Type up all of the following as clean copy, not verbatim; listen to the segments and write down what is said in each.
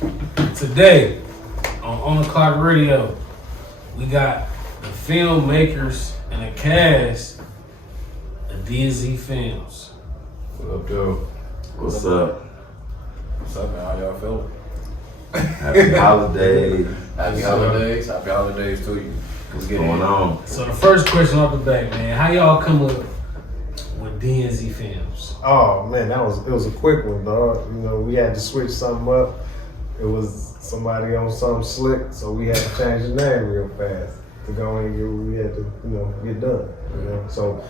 Today on Ontheclock Radio, we got the filmmakers and the cast of D&Z Films. What up, Joe? What's up? What's up, man? How y'all feeling? Happy holidays. Happy holidays. Happy holidays to you. What's going on? So the first question off the bat, man, how y'all come up with D&Z Films? Oh man, it was a quick one, dog. You know, we had to switch something up. It was somebody on something slick, so we had to change the name real fast to go and get what we had to, get done. You know, so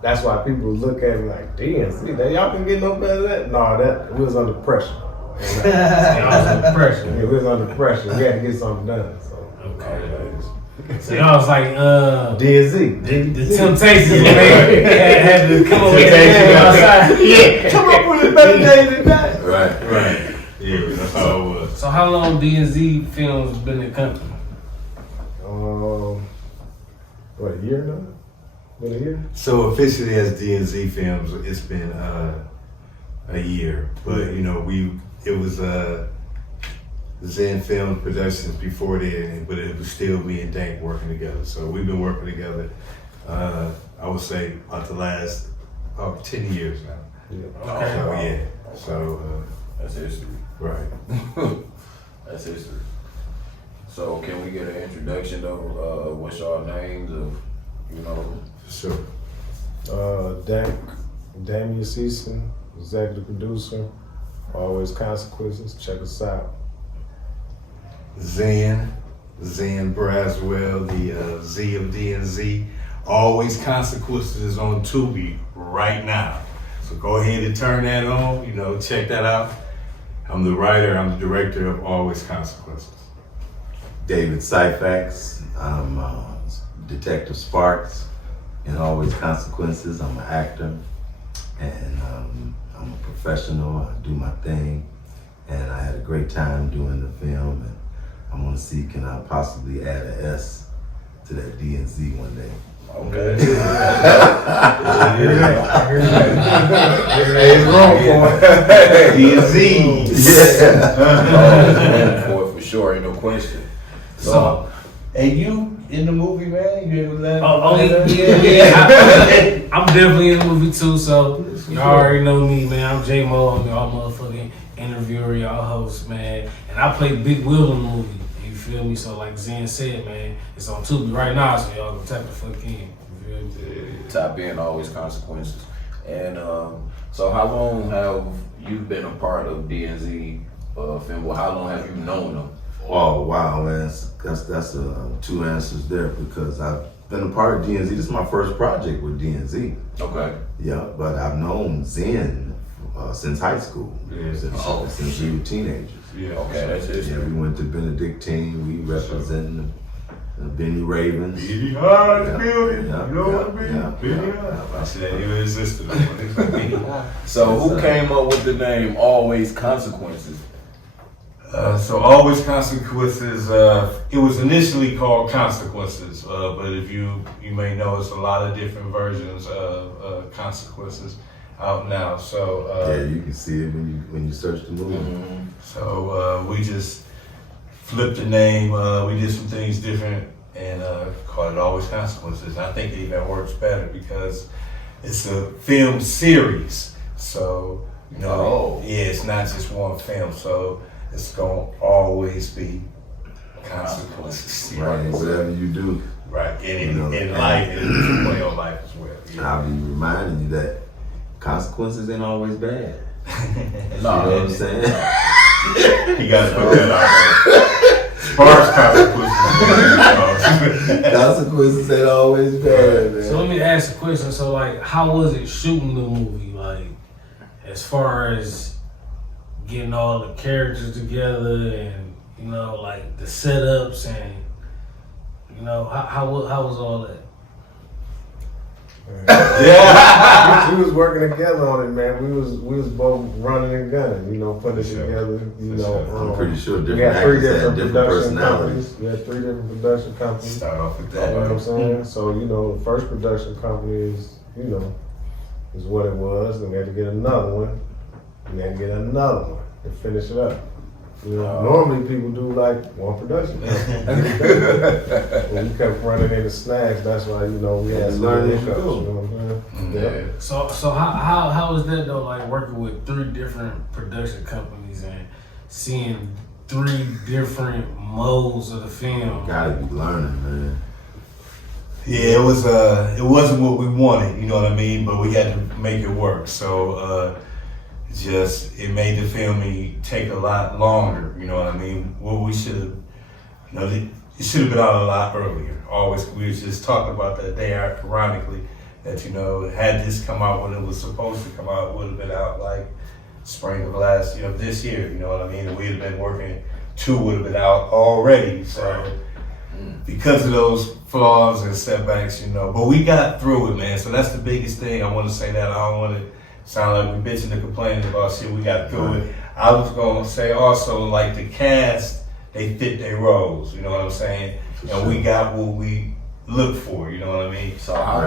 that's why people look at me like, D&Z, y'all can get no better than that. No, that we was under pressure. Y'all was under pressure. Yeah, we was under pressure. We had to get something done. So Okay. So y'all was like, D&Z. the Temptations when they had to come up with that outside. Yeah, come up with a better name than that. Right. Yeah, that's how it was. So how long D&Z Films been in the company? What, a year now? Been a year? So officially as D&Z Films, it's been a year, but it was Zen Film Productions before then, but it was still me and Dank working together. So we've been working together, I would say, about the last 10 years now. Okay. So That's history. right. That's history. So can we get an introduction of what's y'all names of, Sure. Damian Season, executive producer. Always Consequences. Check us out. Zen Braswell, the Z of D&Z. Always Consequences is on Tubi right now. So go ahead and turn that on, check that out. I'm the writer, I'm the director of Always Consequences. David Syfax. I'm Detective Sparks in Always Consequences. I'm an actor and I'm a professional. I do my thing and I had a great time doing the film and I want to see can I possibly add an S to that D&Z one day. Okay. D&Z. For sure, ain't no question. So And you in the movie, man? You ever let yeah. I'm definitely in the movie too, so y'all already know me, man. I'm Jmo, I'm y'all motherfucking interviewer, y'all host, man. And I play Big Will in the movie. You feel me? So like Zen said, man, it's on Tubi right now, so y'all can tap the fuck in. You feel me? Tap in, Always Consequences. And so how long have you been a part of D&Z film? Well, how long have you known them? Oh wow, man, that's two answers there because I've been a part of D&Z. This is my first project with D&Z. Okay. Yeah, but I've known Zen since high school. Yeah. Since we were teenagers. Yeah. Okay, that's Yeah, history. we went to Benedictine. We representing the Benny Ravens. Benny Hart, Yeah. building. Yeah. You know what I mean? Yeah. Benny Yeah. Hart. I said that even existed. Benny Hart. So who came up with the name Always Consequences? So Always Consequences, it was initially called Consequences, but if you may know, it's a lot of different versions of Consequences out now. So Yeah, you can see it when you search the movie. Mm-hmm. so we just flipped the name. We did some things different and called it Always Consequences. And I think it even works better because it's a film series. So it's not just one film. So it's gonna always be consequences. Right, whatever you do. Right, and in life, and in your life as well. Yeah. I'll be reminding you that consequences ain't always bad. You know No, what I'm saying? You gotta put that out there. Sparse consequences. Consequences ain't always bad, man. So let me ask a question. So like, how was it shooting the movie? Like, as far as getting all the characters together and like the setups and how was all that? Yeah, we was working together on it, man. We was both running and gunning, putting it together. I'm pretty sure we different got three actors had different different production personalities. companies. We had 3 different production companies. Start off with You know what I'm that. saying? So the first production company is what it was. Then we had to get another one. We had to get another one to finish it up. You know, normally people do like one production. When we kept running into snags, that's why we had some learn as hiccups. you You go. know what I'm saying? Yeah. So how is that though? Like working with 3 different production companies and seeing 3 different modes of the film. Gotta be learning, man. Yeah, it wasn't what we wanted, you know what I mean? But we had to make it work. So it made the filming take a lot longer, you know what I mean? What we should have, it should have been out a lot earlier. We was just talking about that day, ironically, that, had this come out when it was supposed to come out, it would have been out like spring of this year, you know what I mean? And we'd have been working, 2 would have been out already. So because of those flaws and setbacks, but we got through it, man. So that's the biggest thing. I want to say that. I don't want to sound like we bitching and complaining about shit. We got through it. I was going to say also, like the cast, they fit their roles, you know what I'm saying? And we got what we looked for, you know what I mean? So how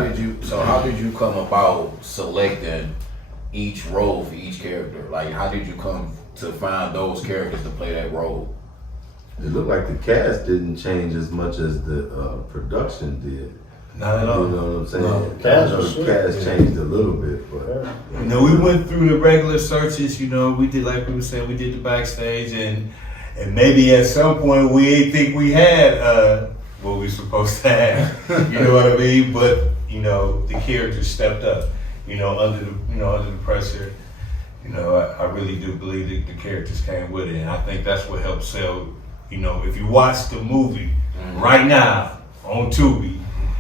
did you come about selecting each role for each character? Like, how did you come to find those characters to play that role? It looked like the cast didn't change as much as the production did. Not at all. You know what I'm saying? No. The cast changed a little bit, but We went through the regular searches, we did, like we were saying, we did the backstage, and maybe at some point we didn't think we had what we were supposed to have, you know what I mean? But, the characters stepped up, under the pressure. I really do believe that the characters came with it, and I think that's what helped sell. If you watch the movie right now on Tubi,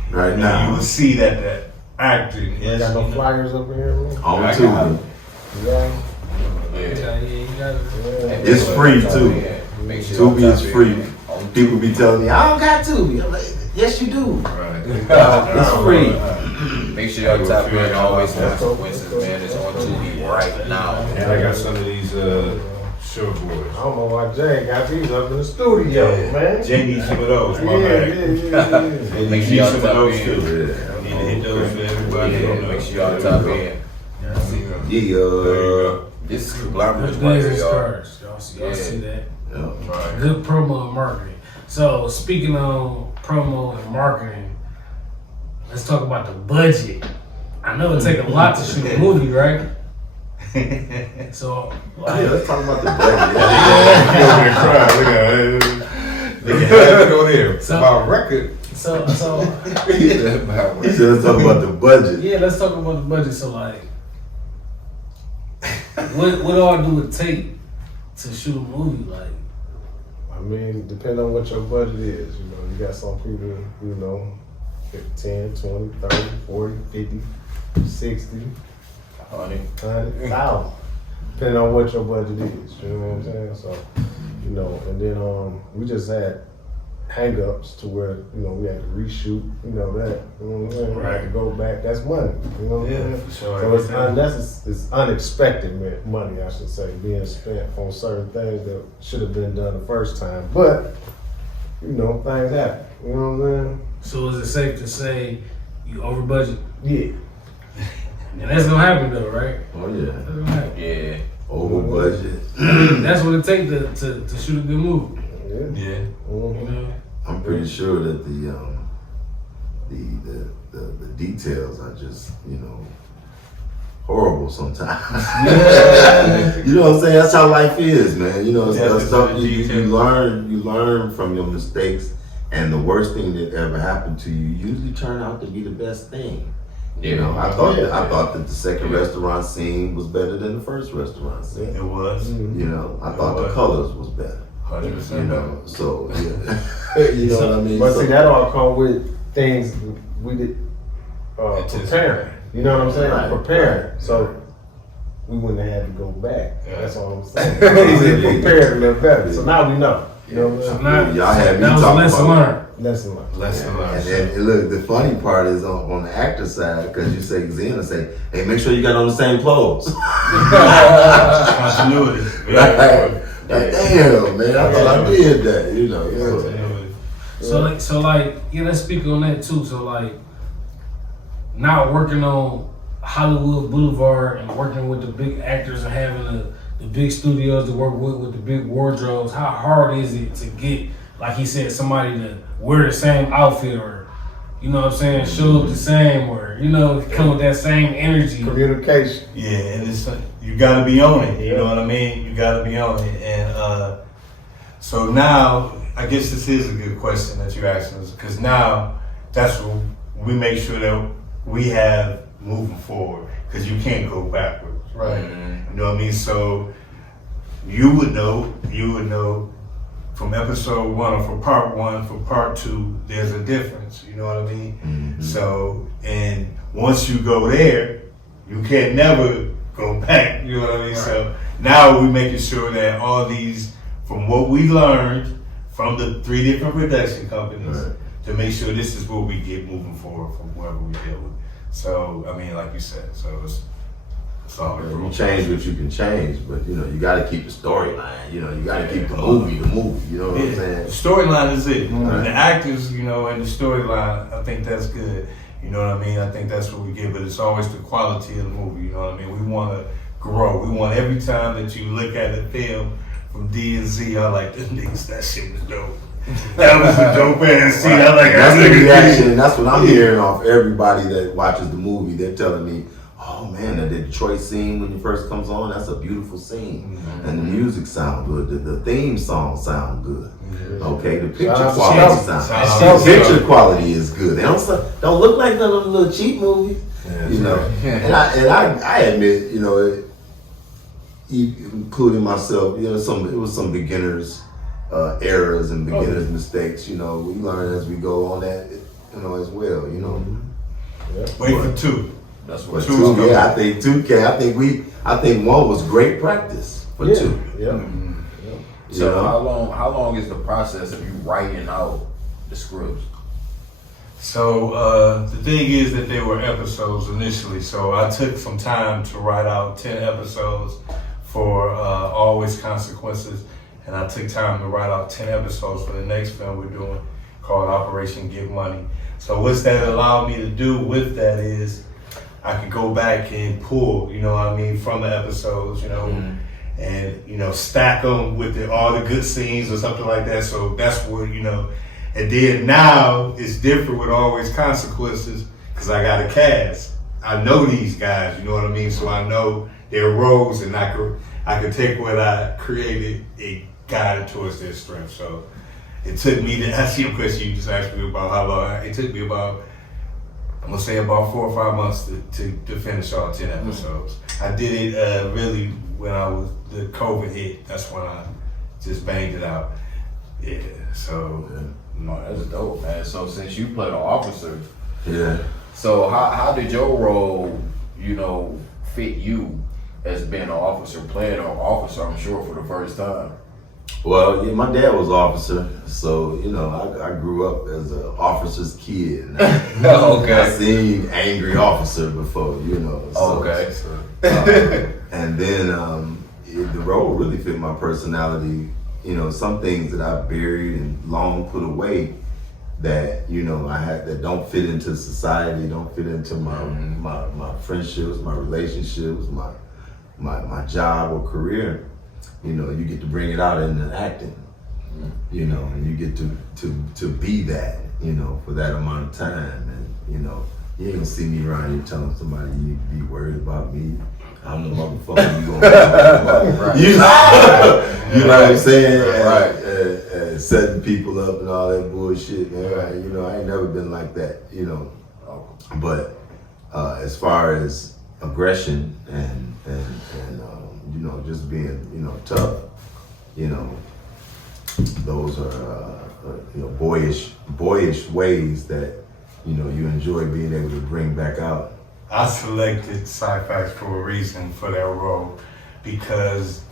you will see that the acting You is. got no flyers up in here, man? on I Tubi. Yeah. Yeah, you got it. Yeah. It's free too. Make sure y'all Tubi tap is in free. on People be telling me, I don't got Tubi. I'm like, yes you do. Right. It's free. Make sure y'all tap in. Always Consequences, man. It's on Tubi right now. And I got some of these short boys. I don't know why Jay got these up in the studio, man. Jay needs some of those, Yeah, my bad. yeah. Make sure Need y'all some of tap those in. too. Need to hit those for everybody. Yeah, make sure y'all tap in. Yeah. This is glamorous Good right days here, and y'all. scars. Y'all Yeah. see that? Yeah. Right. Good promo and marketing. So speaking on promo and marketing, let's talk about the budget. I know it take a lot to shoot a movie, right? So like, Yeah, let's talk about the budget. They have it on there. So- My record. so He said, let's talk about the budget. yeah, let's talk about the budget. So like, what all do it take to shoot a movie? Like, I mean, depending on what your budget is, you got some people, 10, 20, 30, 40, 50, 60, Honey. 100,000. Depending on what your budget is, you know what I'm saying? So, and then we just had hang-ups to where, we had to reshoot, that, you know what I'm saying? We had to go back, that's money, you know what I'm Yeah, saying? for sure. So it's unexpected money, I should say, being spent on certain things that should have been done the first time. But, things happen, you know what I'm saying? so is it safe to say you over budget? Yeah. And that's gonna happen though, right? Oh yeah. That's gonna happen. Yeah. Over budget. That's what it takes to shoot a good movie. Yeah. Yeah. You Mhm. know? I'm pretty sure that the details are just, horrible sometimes. You know what I'm saying? That's how life is, man. It's stuff you learn from your mistakes, and the worst thing that ever happened to you usually turn out to be the best thing. I thought that the second restaurant scene was better than the first restaurant scene. It was. I thought the colors was better. 100%. So yeah. You know what I mean? But So- see, that all come with things we did preparing. You know what I'm saying? Right. Preparing. So we wouldn't have had to go back. Yeah. That's all I'm saying. We prepared a little better. So now we know. You know what So I'm now, Y'all had me that was a talking lesson about- learned. saying? Lesson learned. Lesson And learned. then look, the funny part is on the actor side, because you say Xena say, hey, make sure you got on the same clothes. Continuity. Like, damn, man, I thought I did that, So let's speak on that too. So like, not working on Hollywood Boulevard and working with the big actors and having the big studios to work with the big wardrobes, how hard is it to get, like he said, somebody to wear the same outfit or, you know what I'm saying, show up the same or, you know, come with that same energy. Communication. Yeah, and it's you gotta be on it. You know what I mean? You gotta be on it. And so now, I guess this is a good question that you're asking us, because now that's what we make sure that we have moving forward, because you can't go backwards, right? You know what I mean? So you would know from episode 1 or from part 1, from part 2, there's a difference, you know what I mean? So, and once you go there, you can never go back, you know what I mean? Right. So now we're making sure that all these, from what we learned from the 3 different production companies, to make sure this is what we get moving forward from whoever we deal with. So, I mean, like you said, so it's all You change what you can change, but you know, you gotta keep the storyline, you know, you gotta keep the movie, you know what I'm saying? The storyline is it. And the actors, you know, and the storyline, I think that's good. You know what I mean? I think that's what we get, but it's always the quality of the movie, you know what I mean? We wanna grow. We want every time that you look at the film from D and Z, I like this niggas, that shit was dope. That was a dope ass scene. I like that's the reaction, and that's what I'm hearing off everybody that watches the movie. They're telling me, oh man, the Detroit scene when it first comes on, that's a beautiful scene. And the music sound good, the theme song sound good. Okay, the picture quality sound. Picture quality is good. They don't look like none of the little cheap movies. You know. And I admit, you know, including myself, you know, it was some beginners errors and beginners mistakes, you know, we learn as we go on that, you know, as well, you know. Wait for 2. That's what 2, yeah, I think 2K. I think 1 was great practice for 2. So You know? how long is the process of you writing out the scripts? So the thing is that they were episodes initially, so I took some time to write out 10 episodes for Always Consequences, and I took time to write out 10 episodes for the next film we're doing called Operation Get Money. So what's that allowed me to do with that is I could go back and pull, you know what I mean, from the episodes, you know, and, you know, stack them with all the good scenes or something like that. So that's where, you know, and then now it's different with Always Consequences because I got a cast. I know these guys, you know what I mean? So I know their roles, and I could take what I created and guide it towards their strength. So it took me to ask you a question you just asked me about how long. It took me about, I'm gonna say about 4 or 5 months to finish all 10 episodes. I did it really when the COVID hit. That's when I just banged it out. Yeah, so. No, that's dope, man. So since you played an officer, so how did your role, you know, fit you as being an officer, playing an officer, I'm sure, for the first time? Well, yeah, my dad was an officer, so, you know, I grew up as an officer's kid. I seen angry officer before, you know. So, and then the role really fit my personality. You know, some things that I buried and long put away that, you know, I had that don't fit into society, don't fit into my friendships, my relationships, my job or career. You know, you get to bring it out in the acting. You know, and you get to be that, you know, for that amount of time. And, you know, you ain't gonna see me around here telling somebody you need to be worried about me. I'm the motherfucker you gonna about. You know what I'm saying? And setting people up and all that bullshit, man. You know, I ain't never been like that, you know. But as far as aggression and you know, just being, you know, tough, you know, those are you know, boyish ways that, you know, you enjoy being able to bring back out. I selected Sci-Fax for a reason for that role, because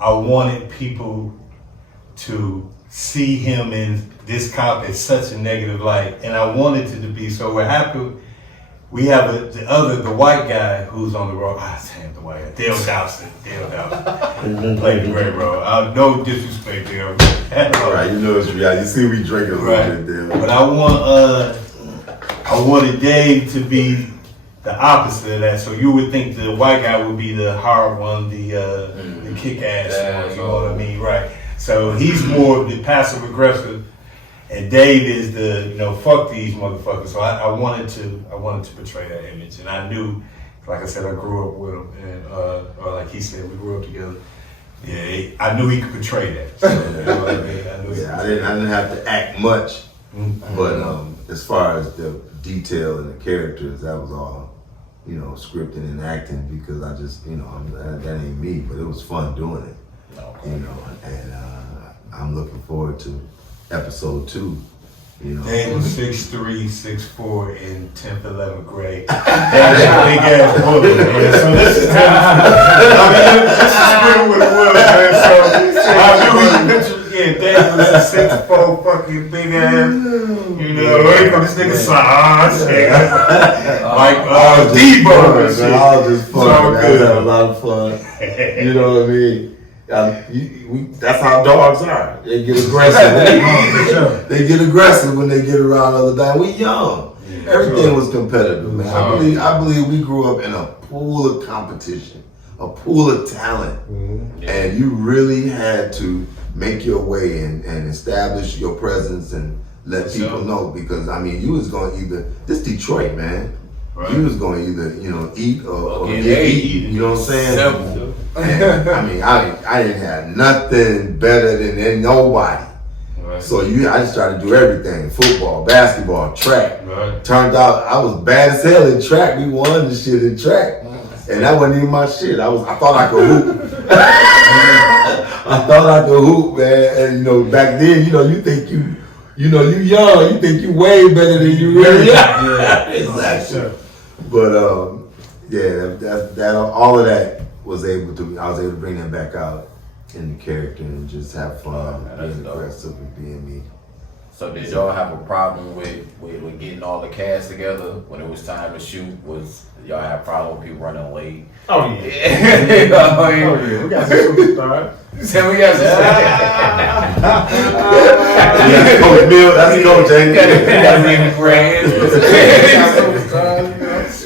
I wanted people to see him in this cop in such a negative light, and I wanted it to be so. What happened? We have the white guy who's on the role. Damn, the white guy, Dale Dawson. Played a great role. No disrespect there. All right, you know it's reality. You see, we drink a little bit there. But I wanted Dave to be the opposite of that. So you would think the white guy would be the hard one, the the kick ass one, you know what I mean? Right. So he's more the passive aggressive, and Dave is the, you know, fuck these motherfuckers. So I wanted to portray that image, and I knew, like I said, I grew up with him, and or like he said, we grew up together. Yeah, I knew he could portray that. So, you know what I mean? I didn't have to act much, but as far as the detail and the characters, that was all, you know, scripting and acting, because I just, you know, that ain't me, but it was fun doing it, you know, and I'm looking forward to episode 2. You know, Dave was 6'3", 6'4" in 10th, 11th grade. That's a big ass bullet, man. So this is real what it was, man. So I knew he pictured, Dave was a 6'4" fucking big ass, you know, this nigga size, like Debo and shit. All just fun. I had a lot of fun. You know what I mean? That's how dogs are. They get aggressive. They get aggressive when they get around other dogs. We young. Everything was competitive, man. I believe we grew up in a pool of competition, a pool of talent, and you really had to make your way and establish your presence and let people know, because I mean, you was going this Detroit, man. Right. You was going to either, you know, eat or get eaten. You know what I'm saying? Simple. And, I mean, I didn't have nothing better than nobody. Right. So I just tried to do everything: football, basketball, track. Right. Turned out I was bad as hell in track. We won the shit in track, and that wasn't even my shit. I thought I could hoop. I thought I could hoop, man. And you know, back then, you know, you think you young, you think you way better than you really are. Yeah, exactly. But that all of that was I was able to bring that back out in the character and just have fun, being aggressive and being me. So did y'all have a problem with getting all the cast together when it was time to shoot? Was y'all have a problem with people running late? Oh yeah. Oh yeah. We got some superstars. So we got Coach Bill, that's Coach James.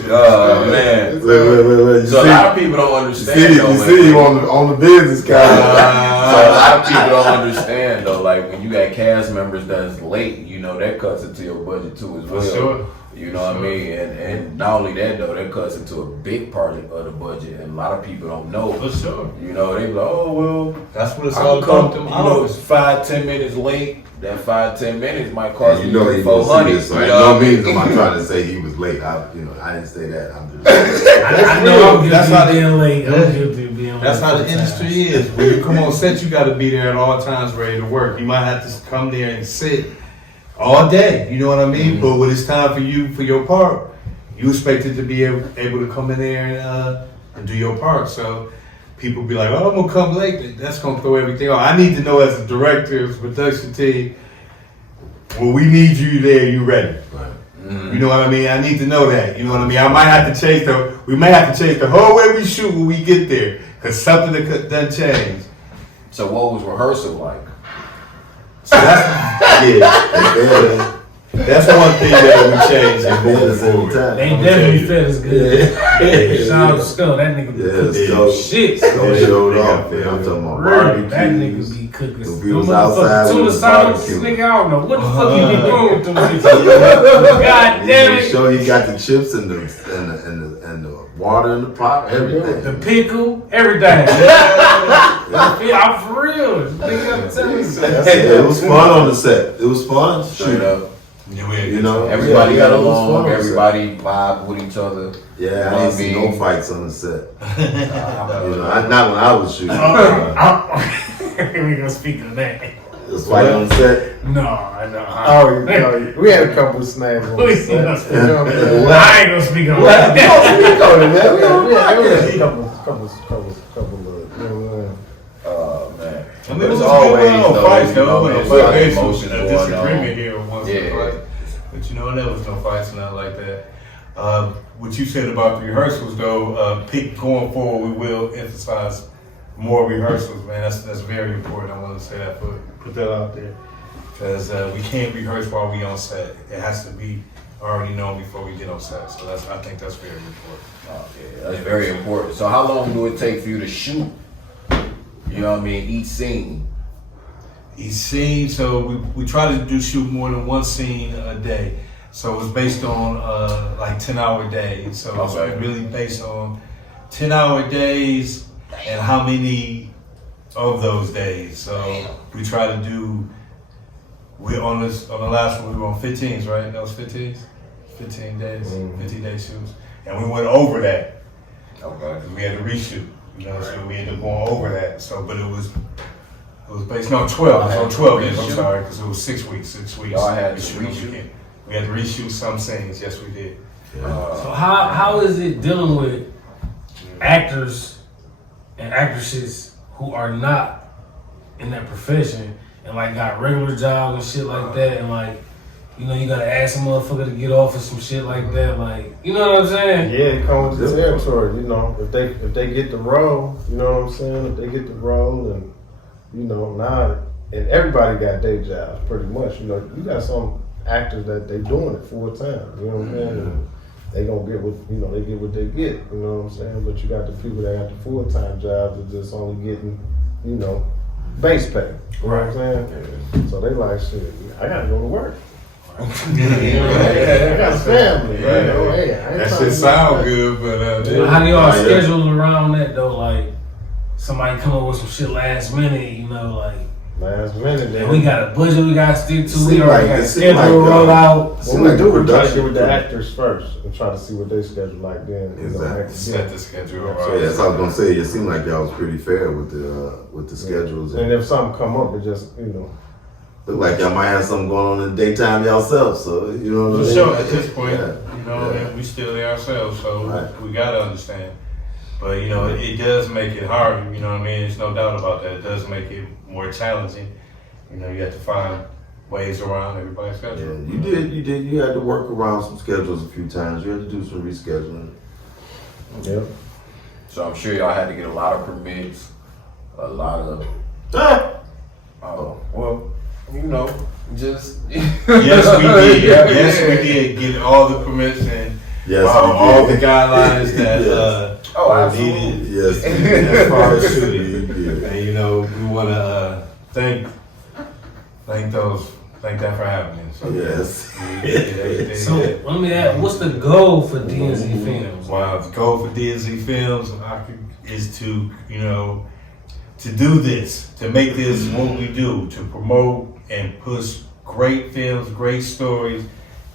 Oh man! Look. So a lot of people don't understand. You see him on the business card. So a lot of people don't understand though. Like when you got cast members that's late, you know that cuts into your budget too as well. For sure. You know what I mean? And not only that though, that cuts into a big part of the budget, and a lot of people don't know. For sure. You know, they be like, oh well, that's what it's all about. You know, it's 5-10 minutes late. That 5-10 minutes might cost you know, you $400. So no means am I trying to say he was late. I didn't say that. I'm just. I know I'm guilty of being late. I'm guilty of being late. That's how the industry is. When you come on set, you got to be there at all times, ready to work. You might have to come there and sit all day. You know what I mean? But when it's time for you for your part, you expected to be able to come in there and do your part. So people be like, "Oh, I'm gonna come late." That's gonna throw everything off. I need to know as a director, as a production team, when we need you there, you ready. Right. You know what I mean? I need to know that. You know what I mean? I might have to change we may have to change the whole way we shoot when we get there, because something that done change. So what was rehearsal like? So that's that's one thing that we changed. They definitely felt as good. Shout out to Skull, that nigga be cooking shit. Showed off, man. I'm talking about barbecues. That nigga be cooking. If he was outside tuna with salads, barbecue. nigga, I don't know what the fuck you be doing with them niggas. God damn it. Sure, he got the chips and the water in the pot, everything. The pickle, everything. I'm for real. Nigga, I'm telling you. It was fun on the set. It was fun. Straight up. You know, everybody got along. Everybody vibe with each other. Yeah, I didn't see no fights on the set. Not when I was shooting. We gonna speak on that. Was fight on the set? No. Oh, we had a couple of snags on the set. I ain't gonna speak on that. that. Speak on it, man. We had a couple of, Oh man. I mean, it was always fights though. Emotions a disagreement here once or twice. But you know, there was no fights and nothing like that. What you said about the rehearsals though, going forward, we will emphasize more rehearsals, man. That's very important. I want to say that, put that out there, because we can't rehearse while we on set. It has to be already known before we get on set. So I think that's very important. Oh, yeah, that's very important. So how long do it take for you to shoot know what I mean, each scene? Each scene, so we try to shoot more than one scene a day. So it's based on like 10-hour days. So it's really based on 10-hour days and how many of those days. So we try to do. We on the last one we were on 15s, right? That was 15s, 15 days, 15-day shoots, and we went over that. Okay. We had to reshoot, you know, so we ended up going over that. So, but it was based on 12. It was on 12 days. I'm sorry, because it was 6 weeks. 6 weeks. Y'all had to reshoot. reshoot? We had to reshoot some scenes. Yes, we did. So how is it dealing with actors and actresses who are not in that profession and like got regular jobs and shit like that, and like, you know, you gotta ask a motherfucker to get off of some shit like that, like, you know what I'm saying? Yeah, it comes with the territory, you know. If they get the role, you know what I'm saying? If they get the role, and you know, now, and everybody got day jobs pretty much. You know, you got some actors that they doing it full time. You know what I'm saying? And they gonna get what, you know, they get what they get. You know what I'm saying? But you got the people that got the full time jobs that just only getting, you know, base pay. You know what I'm saying? So they like, shit, I gotta go to work. I got a family. You know, hey, That shit sound good, but How do y'all schedule around that though? Like, somebody come up with some shit last minute, you know, like, last minute, and we got a budget we gotta stick to. We Seem already like- got a it seem schedule like, rolled out. What we do, we try to production get with the crew. actors first and try to see what they schedule like then. You know, Exactly. next Set day. the schedule. Yeah, Right. So that's what I was gonna say. It seemed like y'all was pretty fair with the schedules. And if something come up, it just, you know. Look like y'all might have something going on in the daytime yourself. So you know what I For mean? sure, at this point, Yeah. you know, Yeah. and we still there ourselves, so Right. we gotta understand. But you know, it does make it hard. You know what I mean? There's no doubt about that. It does make it more challenging. You know, you have to find ways around everybody's Yeah, schedule. you had to work around some schedules a few times. You had to do some rescheduling. Yeah. So I'm sure y'all had to get a lot of permits, a lot of, well, you know, just. Yes, we did. Yes, we did get all the permits and Yes, all we the did. guidelines that Oh, are absolutely. needed Yes, as far as shooting. we did. And you know, we want to thank that for happening. So Yes. we did everything So that- let me ask, what's the goal for DNZ Films? Wow, the goal for DNZ Films is to, you know, to do this, to make this what we do, to promote and push great films, great stories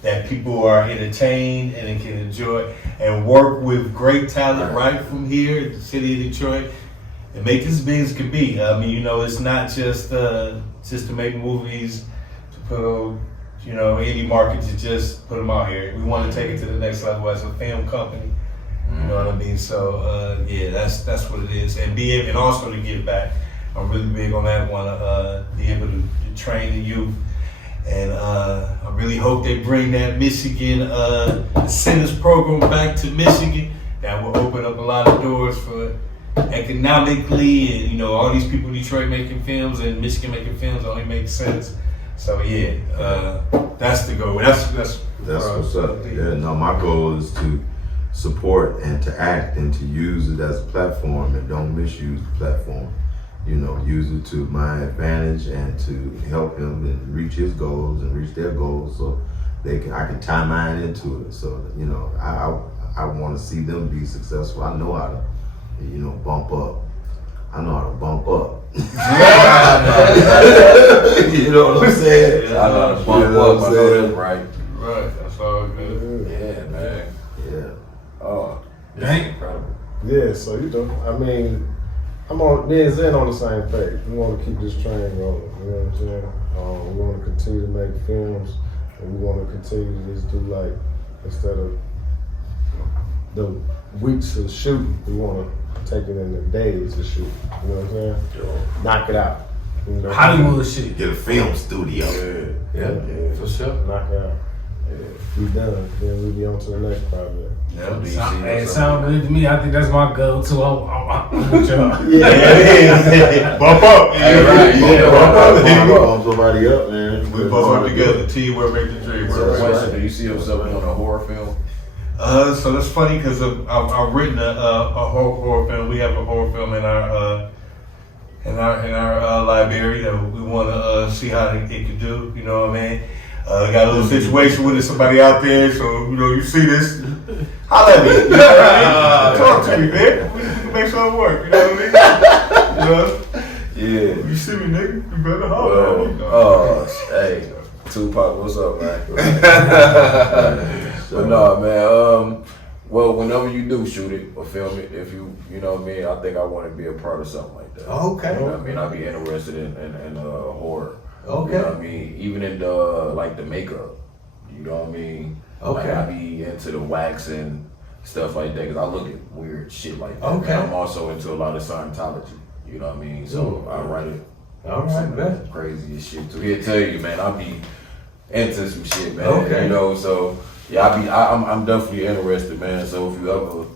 that people are entertained and can enjoy, and work with great talent right from here in the city of Detroit, and make this as big as it can be. I mean, you know, it's not just to make movies to put on, you know, any market to just put them out here. We want to take it to the next level as a film company. You know what I mean? So yeah, that's what it is, and be able, and also to give back. I'm really big on that. Want to be able to train the youth, and I really hope they bring that Michigan incentives program back to Michigan. That will open up a lot of doors for economically, and you know, all these people in Detroit making films and Michigan making films only makes sense. So yeah, that's the goal. That's what's up. Yeah, no, my goal is to support and to act and to use it as a platform and don't misuse the platform. You know, use it to my advantage and to help him and reach his goals and reach their goals, so I can tie mine into it. So you know, I want to see them be successful. I know how to, you know, bump up. I know how to bump up. You know what I'm saying? I know how to bump up. I know that's right. right. That's all good. Yeah, man. Yeah. Oh, this Right. is incredible. Yeah, so you know, I mean, me and Zen on the same page. We want to keep this train rolling. You know what I'm saying? We want to continue to make films, and we want to continue to just do, like, instead of the weeks of shooting, we want to take it in the days of shooting. You know what I'm saying? Knock it out. You know? Hollywood shit. Get a film studio. Yeah, for sure. Knock it out. We done. Then we be on to the next project. Yeah. It sound good to me. I think that's my goal too. I'm with y'all. Bump up. Hey, right. Bump somebody up, man. We bump up together. Teamwork make the dream So, work. question, do you see yourself doing a horror film? So that's funny because I've written a horror film. We have a horror film in our in our library that we want to see how it can do. You know what I mean? Got a little situation with somebody out there, so you see this, holla at me. You know what I mean? Talk to me, man. We can make something work. You know what I mean? Yeah. You see me, nigga? You better holler at me. Hey, Tupac, what's up, man? But no, man. Well, whenever you do shoot it or film it, if you know what I mean, I think I want to be a part of something like that. Okay. You know what I mean? I'd be interested in horror. Okay. You know what I mean? Even in the makeup. You know what I mean? Okay. Like, I be into the wax and stuff like that because I look at weird shit like that. Okay. And I'm also into a lot of Scientology. You know what I mean? So I write it. All right, Some man. crazy as shit too. He'll tell you, man. I be into some shit, man. Okay. You know, so yeah, I'm definitely interested, man. So if you ever,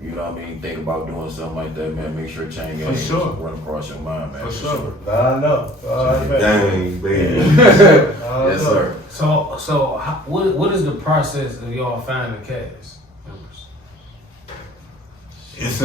you know what I mean, think about doing something like that, man, make sure Chaingang For sure. run across your mind, man. For sure. I know. Dang, baby. Yes, sir. So what is the process of y'all finding cast members? It's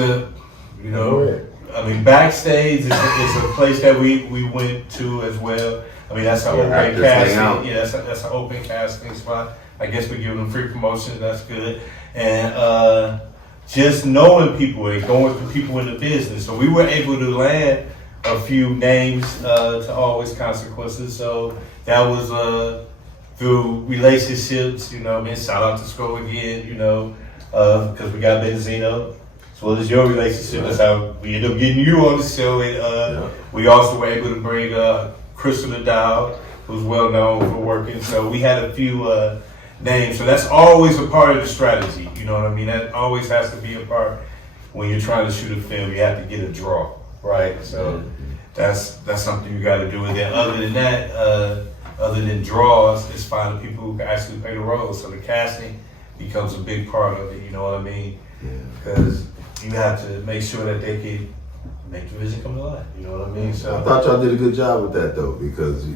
backstage is a place that we went to as well. I mean, that's our open actors hang out. casting. Yeah, that's an open casting spot. I guess we give them free promotion. That's good. And just knowing people and going through people in the business. So we were able to land a few names to Always Consequences. So that was through relationships. You know what I mean? Shout out to Sko again, because we got Benzino. As well as your relationship, that's how we ended up getting you on the show. And we also were able to bring Crystal Dow, who's well known for working. So we had a few names. So that's always a part of the strategy. You know what I mean? That always has to be a part when you're trying to shoot a film. You have to get a draw, right? So that's something you got to do. And then other than that, other than draws, it's finding people who can actually play the roles. So the casting becomes a big part of it. You know what I mean? Because you have to make sure that they can make the vision come to life. You know what I mean? So I thought y'all did a good job with that though, because you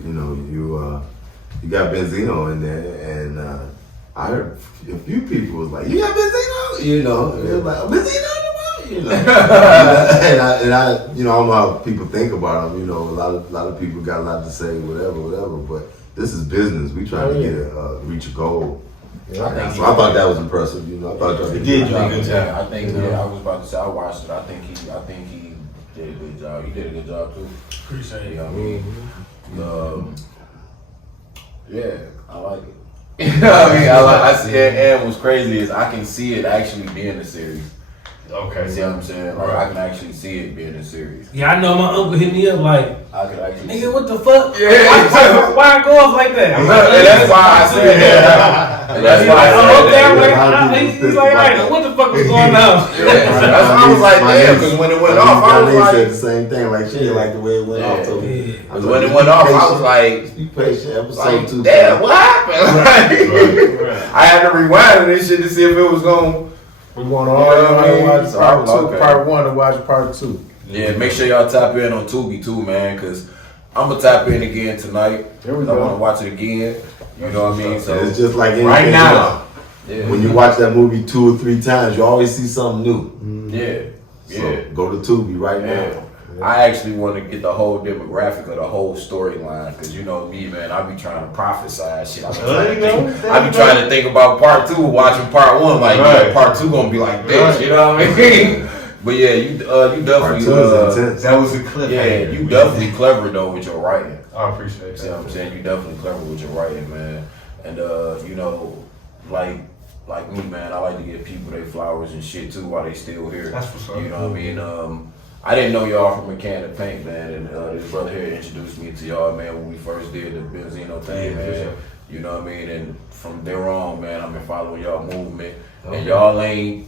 got Benzino in there, and I heard a few people was like, "You got Benzino?" And they were like, "Benzino?" and I I don't know how people think about him. A lot of people got a lot to say, whatever. But this is business. We trying to reach a goal. So I thought that was impressive. I thought y'all did a good job. I think I was about to say I watched it. I think he did a good job. You did a good job too. Appreciate it. You know what I mean? Yeah, I like it. You know what I mean? I see it, and what's crazy is I can see it actually being a series. okay. See what I'm saying? Like I can actually see it being a series. Yeah, I know my uncle hit me up like, I could actually nigga, what the fuck? Yeah. Why I go off like that? And that's why I said that. And that's why I said that. He's like, all right, what the fuck was going on? That's why I was like, damn, because when it went off, I was said the like, same thing. Like she didn't like the way it went off. So when it went off, I was like, "You patient." Episode like, 2. damn, what happened? I had to rewind this shit to see if it was going. We want all y'all to watch part 2, Okay. part 1 to watch part 2. Yeah, make sure y'all tap in on Tubi too, man, because I'm going to tap in again tonight. There we I go. want to watch it again. You know what I mean? So It's just like anything right now. else. Yeah. When you watch that movie 2 or 3 times, you always see something new. Yeah. So go to Tubi right Yeah. now. I actually want to get the whole demographic of the whole storyline because you know me, man. I be trying to prophesy shit. I be trying to think about part 2, watching part 1. Like, Right. part 2 gonna be like this. You know what I mean? But yeah, you Part definitely. 2 is intense. That was a clip. Yeah, you definitely clever though with your writing. I appreciate See what I'm that. saying? You definitely clever with your writing, man. And like me, man, I like to give people their flowers and shit too while they still here. That's what's up. You know what I mean? I didn't know y'all from Mechanic Paint, man, and this brother here introduced me to y'all, man, when we first did the Benzino thing, Yeah, man. for sure. You know what I mean? And from there on, man, I've been following y'all movement, and y'all ain't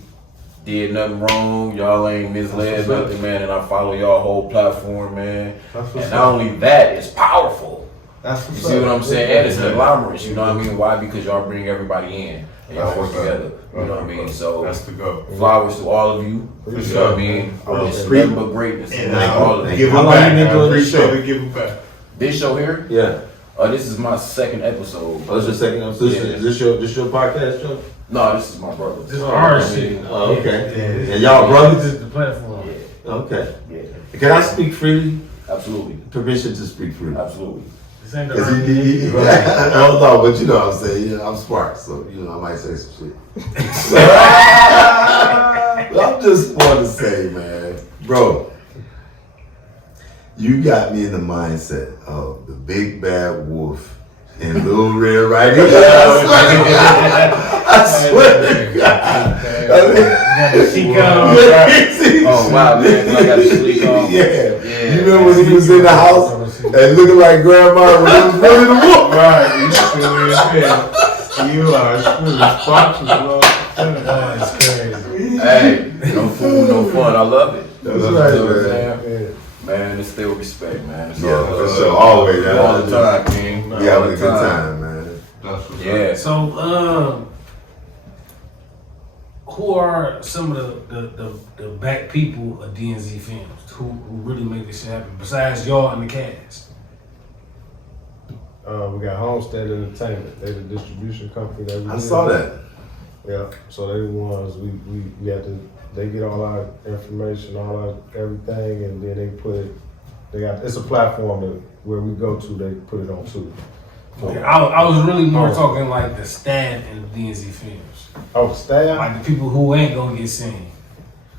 did nothing wrong, y'all ain't misled nothing, man, and I follow y'all whole platform, man. And not only that, it's powerful. That's You what's see up. what I'm saying? And it's conglomerate, you know what I mean? Why? Because y'all bring everybody in and y'all work together. You know what I mean? So That's the go. flowers to all of you. You know what I mean? I wish nothing but greatness to And all of give you. it long back. you been I doing this appreciate show? it. Give it back. This show here, Yeah. this is my second episode. Oh, this your second episode? Yeah. Is this your podcast show? No, this is my brother's. This is our shit. Oh, okay. Yeah. And y'all brothers? This is the platform. Yeah, Okay. yeah. Can I speak freely? Absolutely. Permission to speak freely. Absolutely. This ain't the Cause right I don't know, but you know what I'm saying. You know, I'm smart, so you know I might say some shit. But I'm just want to say, man, bro, you got me in the mindset of the big bad wolf and Lil Red right here. I swear to God. Oh wow, man! I got to sleep on. Yeah. You remember when he was in the house and looking like grandma when he was really the wolf? Right, you silly as hell. You are responsible. That's crazy. Hey, no food, no fun. I love it. That's You know right, what I'm man. saying? Man, it's still respect, man. It's Yeah, all for love. sure. Always. All the time, King. We All having the a good time, man. That's what's Yeah. So, who are some of the back people of DNZ Films who really make this shit happen besides y'all and the cast? We got Homestead Entertainment. They the distribution company that we I use. saw that. Yeah. So they the ones we have to. They get all our information, all our everything, and then they put it. They got it's a platform that where we go to. They put it on too. I was really more talking like the staff in DNZ Films, Oh, staff. like the people who ain't gonna get seen.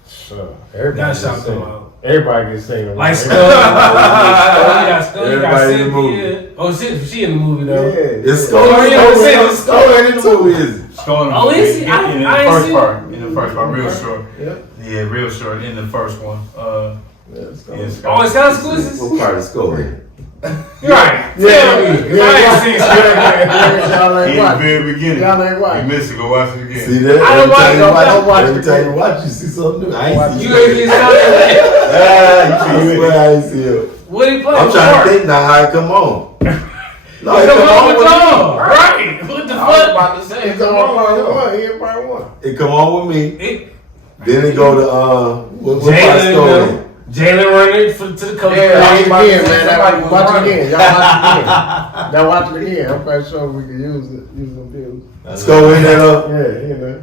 Sure. Everybody Y'all gets shout them seen. out. Everybody gets seen. Like Skull, you got Everybody in the Cynthia. Oh, she in the movie though. Yeah. It's Skull. Oh, yeah, It's Skull in it too, is it? Stone Oh, is he? in I the ain't first seen part. In the first part, real short. Yeah. Yeah, real short in the first one. Yeah, it's Yeah, cool. Scott. Oh, it's House Exclusives? What part of Skull in it? Right. Tell me. 'Cause I ain't seen Skull. Y'all ain't In the watching. very beginning. Y'all ain't watching. You missed it, go watch it again. See that? I don't watch it. Every time you watch, you see something new. I ain't see You it. ain't seen Skull? I swear I ain't see it. What he play? I'm trying to think now how it come on. No, it Come come on on with with me. y'all. Right. What the I was fuck? about to say, It's on part one. He in part one. It come on with me. It, Then it go to what part Skull in? Jalen running to the coach. Yeah. Watch it about to again, say man. somebody was Watch it running. again. Y'all watch it again. Y'all watch it again. I'm pretty sure we can use it. Use them bills. Skull in there though? Yeah, you know.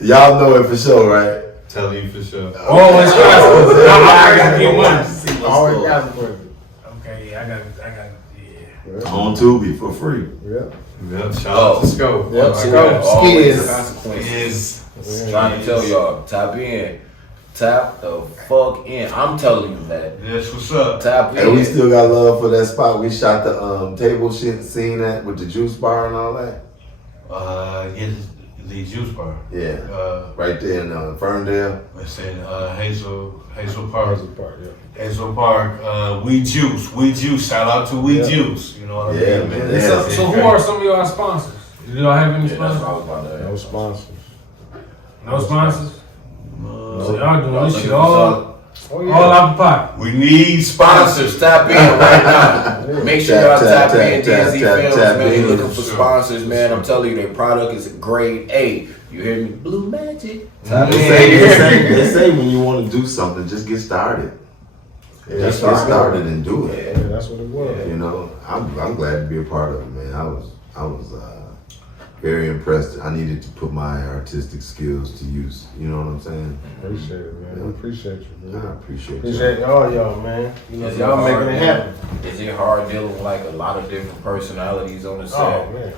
Y'all know it for sure, right? Tell you for sure. Oh, it's classic. I gotta get one. Always got it for you. Okay, yeah, I got Yeah. On Tubi for free. Yeah. Yep, shout out to Scope. Yep, Always Scope. always Skis. consequences. Is Trying to tell y'all, tap in. Tap the fuck in. I'm telling you that. that's what's up. Tap in. And we still got love for that spot. We shot the table shit scene at with the juice bar and all that. Yeah, the juice bar. Yeah. Uh, Right there in Ferndale. it's in Hazel Park. That's a part, yeah. Hazel Park. We juice. Shout out to We Yeah. Juice. You know what I Yeah, mean? man. it. So who are some of y'all sponsors? Do y'all have any Yeah, that's what I sponsors? was about to No ask. sponsors. No sponsors? So y'all doing Y'all this looking shit for all Oh, out the pocket. We need Sponsors, tap in right now. Make sure y'all tap in, DNZ Films, man. in. You're looking for sponsors, man. I'm telling you, their product is grade A. You hear me? Blue Magic. Tap They in. say when you want to do something, just get started. Just get started and do it. Yeah, that's what it was. You know, I'm glad to be a part of it, man. I was very impressed. I needed to put my artistic skills to use. You know what I'm saying? Appreciate it, man. We appreciate you, I man. appreciate Appreciate you. all y'all, man. You know, Is it y'all hard, making it man? happen. Is it hard dealing with like a lot of different personalities on the Oh, set? man.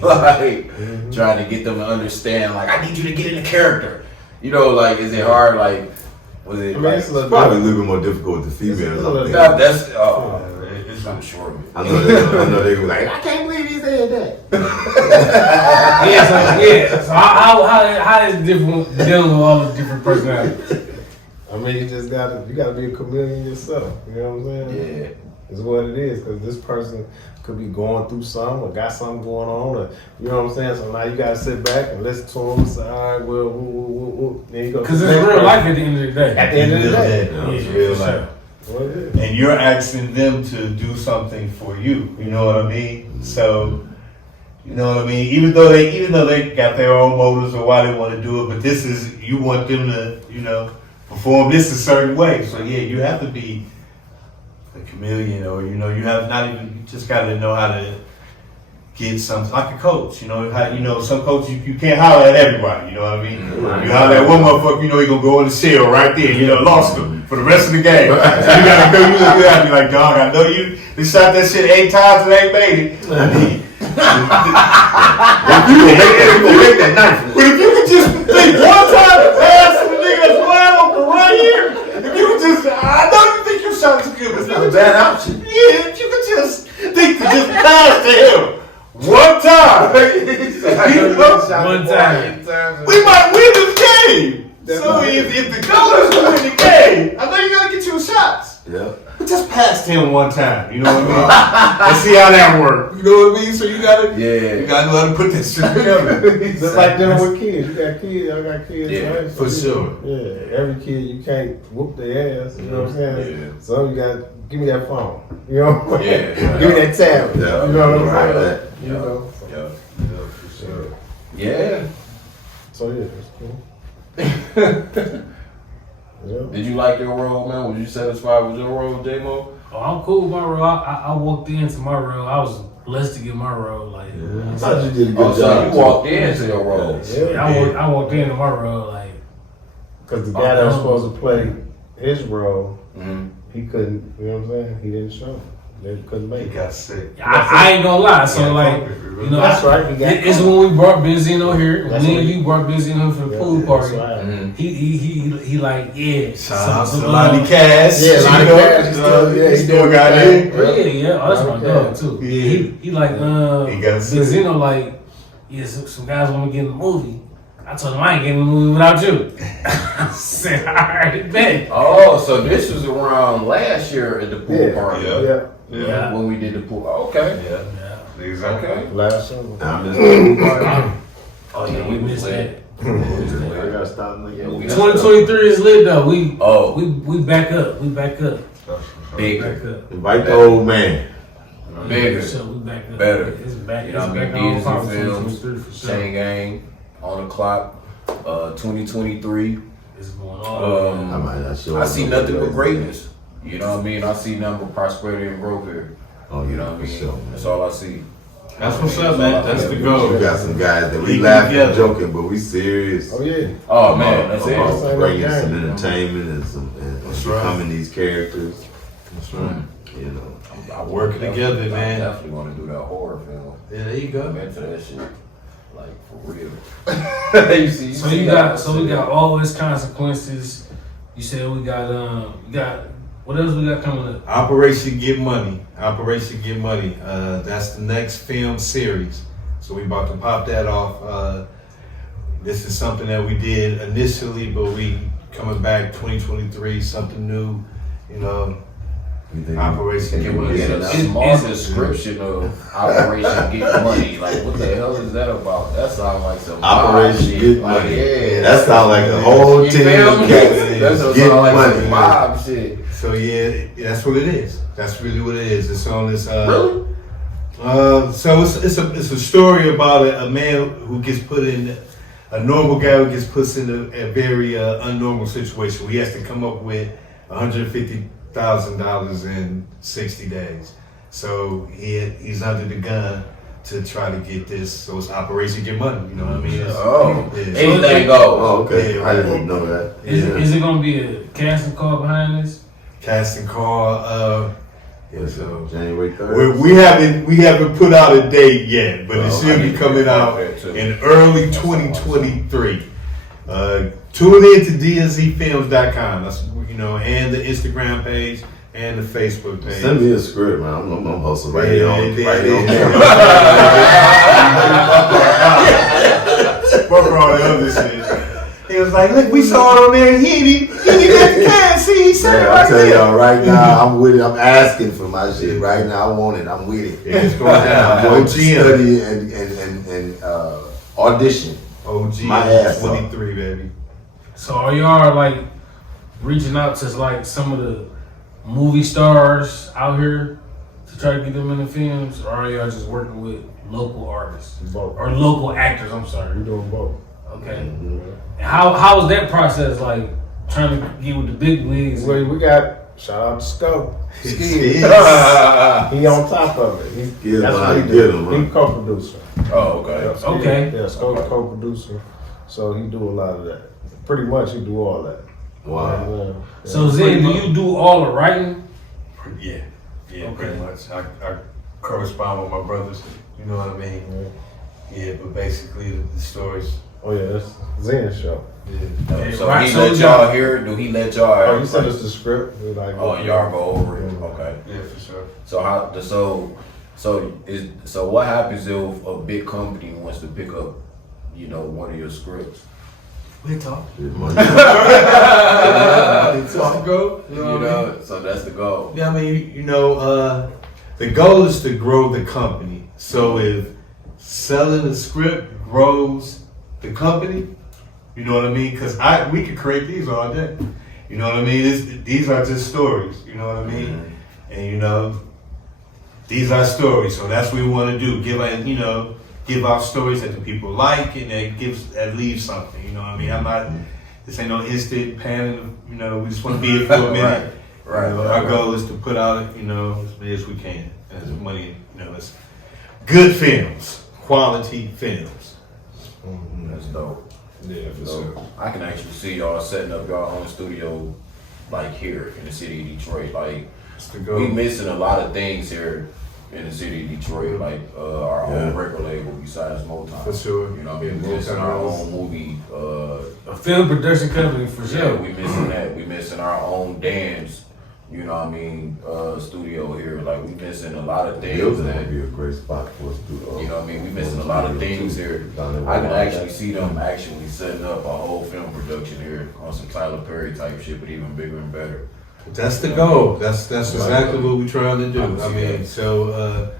Like trying to get them to understand, like I need you to get in the character. You know, like is it hard? Like was it? I mean, Like, it's a little Probably a little bit more difficult with the females. It's a little I that, think. that's I'm sure of it. I know they were like, I can't believe he said that. So how is different dealing with all the different personalities? I mean, you gotta be a chameleon yourself. You know what I'm saying? Yeah. It's what it is, because this person could be going through something or got something going on, or you know what I'm saying. So now you gotta sit back and listen to them and say, all right, well, then you go. Because it's real life at the end of the day. At the end of the day, Yeah, it's Yeah, real for life. sure. what it is. And you're asking them to do something for you. You know what I mean? So, you know what I mean? Even though they got their own motives or why they want to do it, but this is you want them to, perform this a certain way. So yeah, you have to be a chameleon, or you just got to know how to get something like a coach. Some coaches you can't holler at everybody. You know what I mean? You holler at one motherfucker, he gonna go in the cell right there. Lost him. for the rest of the game. So you gotta go. You gotta be like, dog. I know you shot that shit 8 times and ain't made it. You gonna make that knife. But if you could just think one time to pass the nigga that's wide open right here, if you could just, I know you think your shot is good, but It's not a bad option. yeah, if you could just think to just pass to him one time, One time. we might win this game. So if the goal is to win the game, I know you gotta get your shots. Yeah. But just pass to him one time, you know what I mean? Let's see how that works. You know what I mean? So you gotta know how to put this shit together. Just like them with kids. You got kids, I got kids. Yeah, right? for sure. Yeah, every kid you can't whoop their ass. You know what I'm saying? Yeah. So you got give me that phone. You know what I'm saying? Yeah. Give me that tablet. Yeah. You know what I'm Right. saying? You Yeah. know. For sure. Yeah. So yeah, it's cool. Yeah. Did you like your role, man? Was you satisfied with your role, Jmo? Oh, I'm cool with my role. I walked into my role. I was blessed to get my role. Like, I thought you did a good Oh, so job. you walked into your role. I walked into my role. Like, Because the guy that was supposed to play his role, Mm-hmm. he couldn't. You know what I'm saying? He didn't show. They couldn't He make it. got sick. I ain't gonna lie. So like, you know, That's right. He got it's when we brought Benzino here. That's Me and right. you brought Benzino for the pool That's party. right. Mm-hmm. He like, yeah. Shout out some, to Lonnie Cass. Yeah, Lonnie You know, Cass, he still- yeah, he he still doing got that. it. Yeah, oh, that's my Okay. dog too. Yeah. He like, He got sick. Benzino like, yeah, some guys want to get in the movie. I told him I ain't getting in the movie without you. I said, all right, bet. Oh, so this was around last year at the pool Yeah. party. Yeah. Yeah. When we did the pool. Okay. Yeah. Yeah. Exactly. Okay. Last summer. I missed the pool party. Oh yeah, we missed that. I gotta stop looking. Yeah, we 2023 is lit though. We back up. We back up. bigger, Back up. Invite the old man. bigger. So we back up. Better. It's back. You know It's what I back mean? on Disney for films, 2023 for sure. Chaingang, on the clock, 2023. It's going I on. might not show I up. see nothing but greatness. You know what I mean? I see nothing but prosperity and growth here. Oh, You yeah, know what I for mean? sure. That's all I see. That's what's up, man. That's the goal. We got some guys that we League laughing and together. joking, but we serious. Oh yeah. Oh man, that's it. About bringing That's some right. entertainment and some and That's right. becoming these characters. That's right. You know. I'm Working together, I man. definitely want to do that horror film. Yeah, there you I'm go. into that shit. Like for real. you see, So we got all its consequences. You said we got what else we got coming up? Operation Get Money. Operation Get Money. That's the next film series. So we about to pop that off. This is something that we did initially, but we coming back 2023, something new. You know, We think- Operation Get Can we Money. get a small description of Operation Get Money? Like, what the hell is that about? That sounds like some Operation vibe shit. Get Like, Money. yeah, That sounds like a whole You team feel of me? cats That sounds getting like money. some vibe shit. So yeah, that's what it is. That's really what it is. It's on this. Really? So it's a story about a man who gets put in, a normal guy who gets put in a very unnormal situation. He has to come up with $150,000 in 60 days. So he's under the gun to try to get this. So it's Operation Get Money. You know what I mean? Oh, Yeah. anything goes. Oh, okay. Yeah. I didn't know that. Is it gonna be a casting call behind this? Casting call. Yeah, so January 3rd. We haven't put out a date yet, but it Oh, should I be need to coming get out that too. in early 2023. Tune in to dzfilms.com. That's and the Instagram page and the Facebook page. Send me a script, man. I'm hustling right here on Fuck all the other shit. He was like, look, we saw it on there. He didn't got the cash. See, he said it Man, right I tell there. y'all right now, I'm with it. I'm asking for my shit right now. I want it. I'm with it. Yeah, it's going down. I'm going to OG. study and audition. OG My ass off. 23, baby. So are y'all like reaching out to like some of the movie stars out here to try to get them in the films, or are y'all just working with local artists Both. or local actors? I'm sorry. We doing both. Okay. Mm-hmm. And how was that process like trying to get with the big wigs? We got shout out to Scope. Yes. He on top of it. Yeah, That's but what I he get do. him, He huh? co-producer. Oh, okay. Okay. Yeah, Scope co-producer. So he do a lot of that. Pretty much he do all that. Wow. So Zen, do you do all the writing? Yeah, Okay. pretty much. I correspond with my brothers. You know what I mean? Yeah, but basically the stories. Oh yeah, that's Zen's show. Yeah. So Right, he so let y'all- y'all hear? Do he let y'all? Oh, you sent us the script. We like, Oh, y'all go over it. Yeah. Okay. Yeah, for sure. So what happens if a big company wants to pick up, you know, one of your scripts? We talk. That's the goal. You know, so that's the goal. Yeah, I mean, you know, the goal is to grow the company. So if selling a script grows the company, you know what I mean? Because we could create these all day. You know what I mean? These are just stories. You know what I mean? Mm-hmm. And you know, these are stories. So that's what we want to do. Give out stories that the people like, and that leaves something. You know what I mean? I'm not. This ain't no instant pan. You know, we just want to be here for a minute. Right. You know, our goal is to put out, you know, as many as we can, as money. You know, it's good films, quality films. That's dope. Yeah, for So I can actually see y'all setting up y'all own studio, like here in the city of Detroit. Like It's the we goal. missing a lot of things here in the city of Detroit, like our own record label besides Motown. For sure. You know what I mean? We Yeah, missing Motown our is- own movie. A film production company for Yeah, sure. we missing that. We missing our own dance. You know what I mean? Studio here. Like we missing a lot of things Building that. would be a great spot for us to do. You know what I mean? We missing a lot of things here. I can actually see them actually setting up a whole film production here on some Tyler Perry type shit, but even bigger and better. That's the goal. That's exactly what we're trying to I do. can I see mean, that. so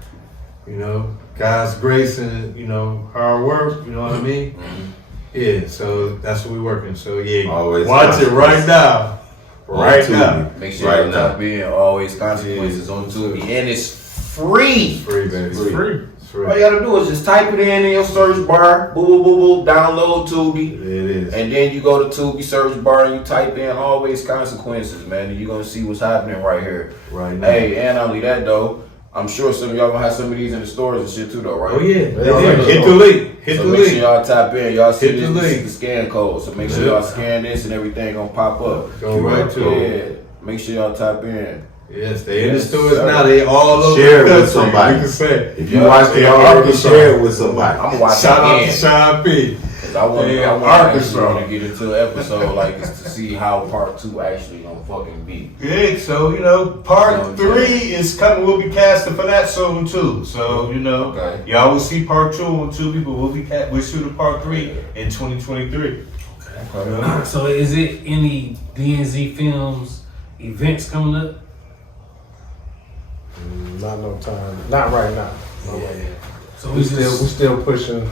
you know, God's grace and you know hard work. You know what I mean? Mm-hmm. Yeah. So that's what we're working. So yeah, Always watch it right now. Right now. Make sure Right you now. tap in. Always Consequences on Tubi, and it's free. Free, baby. It's free. It's free. All you gotta do is just type it in your search bar. Boo boo boo boo. Download Tubi. It is. And then you go to Tubi search bar and you type in Always Consequences, man, and you're gonna see what's happening right here. Right now. Hey, and not only that though, I'm sure some of y'all gonna have some of these in the stores and shit too though, right? Oh yeah. Yeah. Hit the link. Hit So the make sure link. y'all tap in. Y'all see Hit the this link. is the scan code. So make sure Yeah. y'all scan this and everything gonna pop up. Go right to it. Yeah. Make sure y'all tap in. Yes, they in the Yes, stores sir. now. They all over Share the it with country. somebody. We can say. If you Yeah. watch the Yeah, already, Arkansas. share it with somebody. I'm gonna watch Shout out it to again. Sean P. Cause I want Yeah, to Arkansas. get into an episode like this to see how part 2 actually gonna fucking be. Good. So you know, part Okay. 3 is coming. We'll be casting for that soon too. So you know, Okay. y'all will see part 2 on Tubi, but we'll shoot a part 3 in 2023. Okay. So is it any DNZ Films events coming up? Not no time. Not right now. Not right now. So We still pushing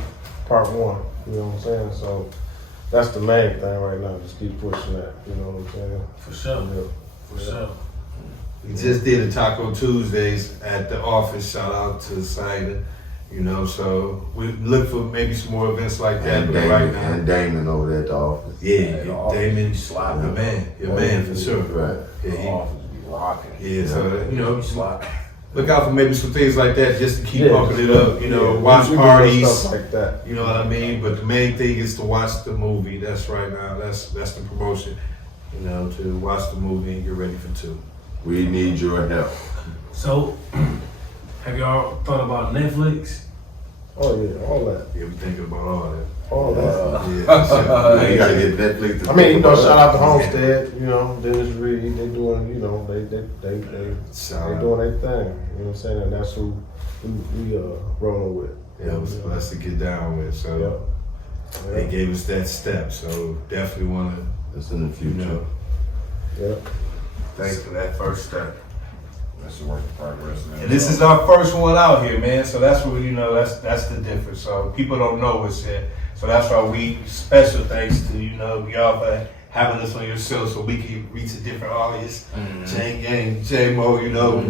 part 1. You know what I'm saying? So that's the main thing right now. Just keep pushing that. You know what I'm saying? for sure. Yeah. For sure. We just did a Taco Tuesdays at the office. Shout out to Cider. You know, so we look for maybe some more events like that. And But Damon, right now, and Damon over there at the office. yeah, the office Damon, be sloppy. your man for sure. Right. Yeah, The he, office be rocking. yeah. So you know, Sloppy. look out for maybe some things like that just to keep Yeah, pumping it up. You know, yeah, watch we do parties. stuff like that. You know what I mean? But the main thing is to watch the movie. That's right now. That's the promotion. You know, to watch the movie and get ready for 2. We need your help. So have y'all thought about Netflix? Oh yeah, all that. Yeah, we thinking about all that. All that. Yeah, so, You gotta get Netflix to I mean, you know, talk shout about out to Homestead, you know, Dennis Reed, they doing, you know, they shout out. doing their thing. You know what I'm saying? And that's who we rolling with. Yeah, it was blessed to get down with. So Yeah. they gave us that step. So definitely want to, It's in the you future. know, Yeah. thanks for that first step. That's a work in progress, man. And this is our first one out here, man. So that's what you know. That's the difference. So people don't know what's here. So that's why we special thanks to y'all for having us on your show, so we can reach a different audience. Chaingang, Jmo,